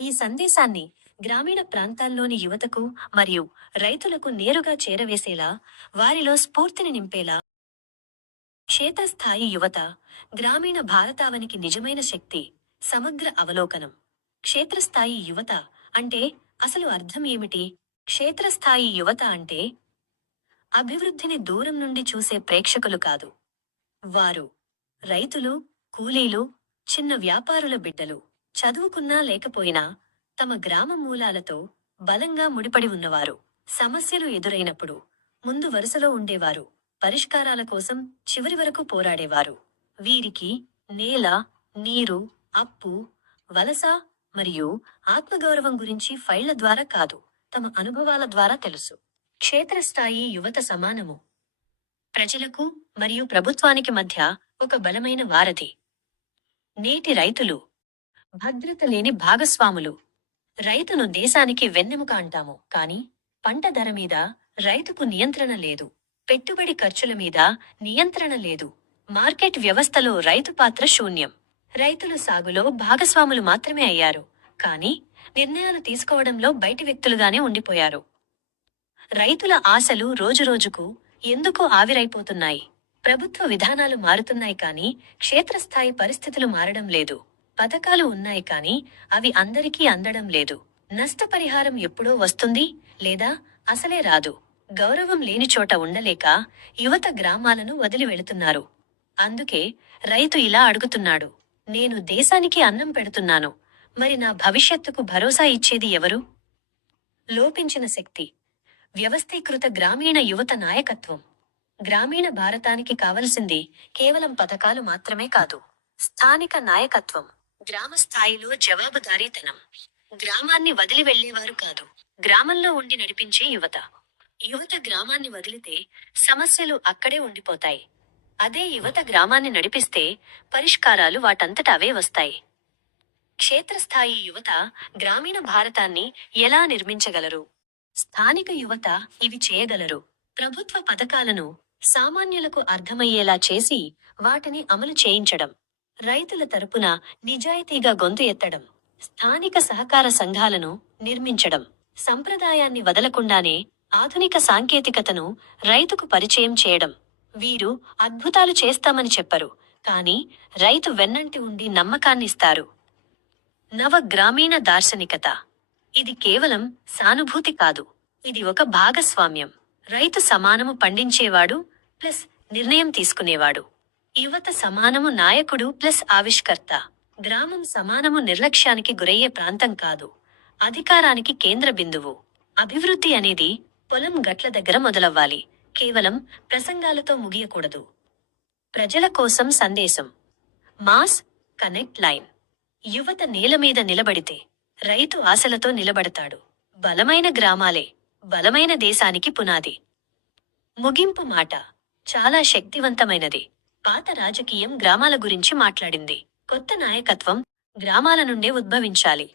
ఈ సందేశాన్ని గ్రామీణ ప్రాంతాల్లోని యువతకు మరియు రైతులకు నేరుగా చేరవేసేలా, వారిలో స్ఫూర్తిని నింపేలా క్షేత్రస్థాయి యువత గ్రామీణ భారతావనికి నిజమైన శక్తి. సమగ్ర అవలోకనం. క్షేత్రస్థాయి యువత అంటే అసలు అర్థం ఏమిటి? క్షేత్రస్థాయి యువత అంటే అభివృద్ధిని దూరం నుండి చూసే ప్రేక్షకులు కాదు. వారు రైతులు, కూలీలు, చిన్న వ్యాపారుల బిడ్డలు. చదువుకున్నా లేకపోయినా తమ గ్రామ మూలాలతో బలంగా ముడిపడి ఉన్నవారు. సమస్యలు ఎదురైనప్పుడు ముందు వరుసలో ఉండేవారు. పరిష్కారాల కోసం చివరి వరకు పోరాడేవారు. వీరికి నేల, నీరు, అప్పు, వలస మరియు ఆత్మగౌరవం గురించి ఫైళ్ల ద్వారా కాదు, తమ అనుభవాల ద్వారా తెలుసు. క్షేత్రస్థాయి యువత సమానము. ప్రజలకు మరియు ప్రభుత్వానికి మధ్య ఒక బలమైన వారధి. నేటి రైతులు భద్రత లేని భాగస్వాములు. రైతును దేశానికి వెన్నెముక అంటాము, కానీ పంట ధర మీద రైతుకు నియంత్రణ లేదు. పెట్టుబడి ఖర్చుల మీద నియంత్రణ లేదు. మార్కెట్ వ్యవస్థలో రైతు పాత్ర శూన్యం. రైతులు సాగులో భాగస్వాములు మాత్రమే అయ్యారు, కానీ నిర్ణయాలు తీసుకోవడంలో బయటి వ్యక్తులుగానే ఉండిపోయారు. రైతుల ఆశలు రోజురోజుకు ఎందుకు ఆవిరైపోతున్నాయి? ప్రభుత్వ విధానాలు మారుతున్నాయి, కానీ క్షేత్రస్థాయి పరిస్థితులు మారడం లేదు. పథకాలు ఉన్నాయి, కానీ అవి అందరికీ అందడం లేదు. నష్టపరిహారం ఎప్పుడో వస్తుంది, లేదా అసలే రాదు. గౌరవం లేని చోట ఉండలేక యువత గ్రామాలను వదిలి వెళుతున్నారు. అందుకే రైతు ఇలా అడుగుతున్నాడు: నేను దేశానికి అన్నం పెడుతున్నాను, మరి నా భవిష్యత్తుకు భరోసా ఇచ్చేది ఎవరు? లోపించిన శక్తి. వ్యవస్థీకృత గ్రామీణ యువత నాయకత్వం. గ్రామీణ భారతానికి కావలసింది కేవలం పథకాలు మాత్రమే కాదు, స్థానిక నాయకత్వం. గ్రామ స్థాయిలో జవాబుదారీతనం. గ్రామాన్ని వదిలి వెళ్లేవారు కాదు, గ్రామంలో ఉండి నడిపించే యువత. యువత గ్రామాన్ని వదిలితే సమస్యలు అక్కడే ఉండిపోతాయి. అదే యువత గ్రామాన్ని నడిపిస్తే పరిష్కారాలు వాటంతట అవే వస్తాయి. క్షేత్రస్థాయి యువత గ్రామీణ భారతాన్ని ఎలా నిర్మించగలరు? స్థానిక యువత ఇవి చేయగలరు. ప్రభుత్వ పథకాలను సామాన్యులకు అర్థమయ్యేలా చేసి వాటిని అమలు చేయించడం. రైతుల తరపున నిజాయితీగా గొంతు ఎత్తడం. స్థానిక సహకార సంఘాలను నిర్మించడం. సంప్రదాయాన్ని వదలకుండానే ఆధునిక సాంకేతికతను రైతుకు పరిచయం చేయడం. వీరు అద్భుతాలు చేస్తామని చెప్పరు, కానీ రైతు వెన్నంటి ఉండి నమ్మకాన్నిస్తారు. నవ గ్రామీణ దార్శనికత. ఇది కేవలం సానుభూతి కాదు, ఇది ఒక భాగస్వామ్యం. రైతు సమానము పండించేవాడు ప్లస్ నిర్ణయం తీసుకునేవాడు. యువత సమానము నాయకుడు ప్లస్ ఆవిష్కర్త. గ్రామం సమానము నిర్లక్ష్యానికి గురయ్యే ప్రాంతం కాదు, అధికారానికి కేంద్ర బిందువు. అభివృద్ధి అనేది పొలం గట్ల దగ్గర మొదలవ్వాలి, కేవలం ప్రసంగాలతో ముగియకూడదు. ప్రజల కోసం సందేశం. Mass connect line. యువత నేల మీద నిలబడితే రైతు ఆశలతో నిలబడతాడు. బలమైన గ్రామాలే బలమైన దేశానికి పునాది. ముగింపు మాట చాలా శక్తివంతమైనది. పాత రాజకీయం గ్రామాల గురించి మాట్లాడింది. కొత్త నాయకత్వం గ్రామాల నుండే ఉద్భవించాలి.